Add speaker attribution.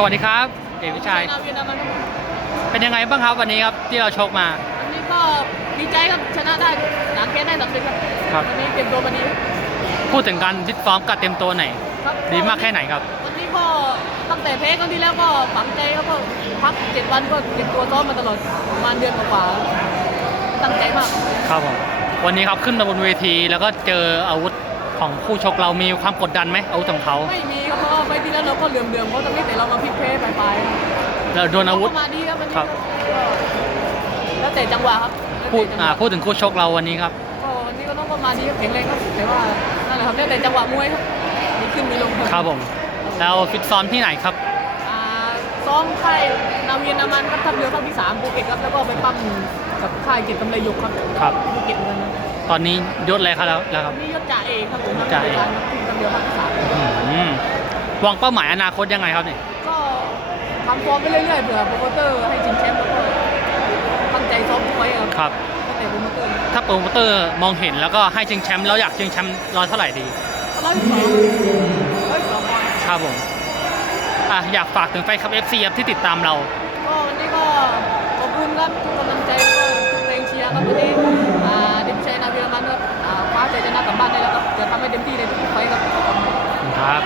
Speaker 1: สวัสดีครับเอกวิชัย
Speaker 2: นาวีนามันครับ
Speaker 1: เป็นยังไงบ้างครับวันนี้ครับที่เราชกมา
Speaker 2: วันนี้ก็ดีใจครับชนะได้หลังเกมได้สำเร็จครับ
Speaker 1: ครับ
Speaker 2: วันนี้เตรียมตัวมาดีครับ
Speaker 1: พูดถึงการฟิตซ้อมกับเต็มตัวไหน
Speaker 2: ครับ
Speaker 1: ดีมากแค่ไหนครับ
Speaker 2: วันนี้ก็ตั้งแต่เพครั้งที่แล้วก็ฝังใจครับก็พักเจ็ดวันก็เตรียมตัวซ้อมมาตลอดประมาณเดือนกว่าๆตั้งใจมาก
Speaker 1: ครับผมวันนี้ครับขึ้นมาบนเวทีแล้วก็เจออาวุธ ของคู่ชกเรามีความกดดันไหมอาวุธของเขา
Speaker 2: ไม่มีครับเพราะว่าไปที่แล้วเราก็เหลื่อมๆเพราะตอนนี้แต่เรามาพลิกเพลปลายๆ
Speaker 1: เราโดนอาวุธ
Speaker 2: เขก็มาดีครับวันนี้
Speaker 1: ครับ
Speaker 2: ก็แล้วแต่จังหวะครับแล้ว
Speaker 1: พูด
Speaker 2: แต่จังห
Speaker 1: อ่าวะพูดถึงคู่ชกเราวันนี้ครับ
Speaker 2: ก็วันนี้ก็ต้องประมาณนี้ครับแข็งแรงครับแต่ว่านั่นแหละครับแล้วแต่จังหวะมวยครับมีขึ้นมีลง
Speaker 1: ครับผมแล้วฟิตซ้อมที่ไหนครับ
Speaker 2: อ่าซ้อมค่ายนาเวียนนามันครับทัพเรือภาคที่สามภูเก็ตครับแล้วก็ไปปั้มกับค่ายเกียรติกำไรยกครับ
Speaker 1: ครับ
Speaker 2: ภูเก็ตเหมือนกันครับ
Speaker 1: ตอนนี้ยศอะไรครับแล้วแล้วครับ
Speaker 2: นี่ยศจ่าเอกครับผม
Speaker 1: จ่าเอก
Speaker 2: ครับที่ทัพเรือภาคสาม
Speaker 1: อืมวางเป้าหมายอนาคตยังไงครับเนี่ย
Speaker 2: ก็ทำฟอร์มไปเรื่อยๆเผื่อโปรโมเตอร์ให้ชิงแชมป์แล้วก็ตั้งใจซ้อมทุกไว้ครับ
Speaker 1: ครับ
Speaker 2: ตั้งแต่โปรโมเตอร์
Speaker 1: ถ้าโปรโมเตอร์มองเห็นแล้วก็ให้ชิงแชมป์แล้วอยากชิงแชมป์ร้อยเท่าไหร่ดี
Speaker 2: ร้อยสองร้อยสองปอนด์
Speaker 1: ครับผมอะอยากฝากถึงแฟนคลับ FC ครับที่ติดตามเรา
Speaker 2: ก็วันนี้ก็ขอบคุณครับทุกกำลังใจแล้วก็ทุกแรงเชียร์ครับวันนี้ เต็มที่เลยทุกไฟครับ
Speaker 1: ครับ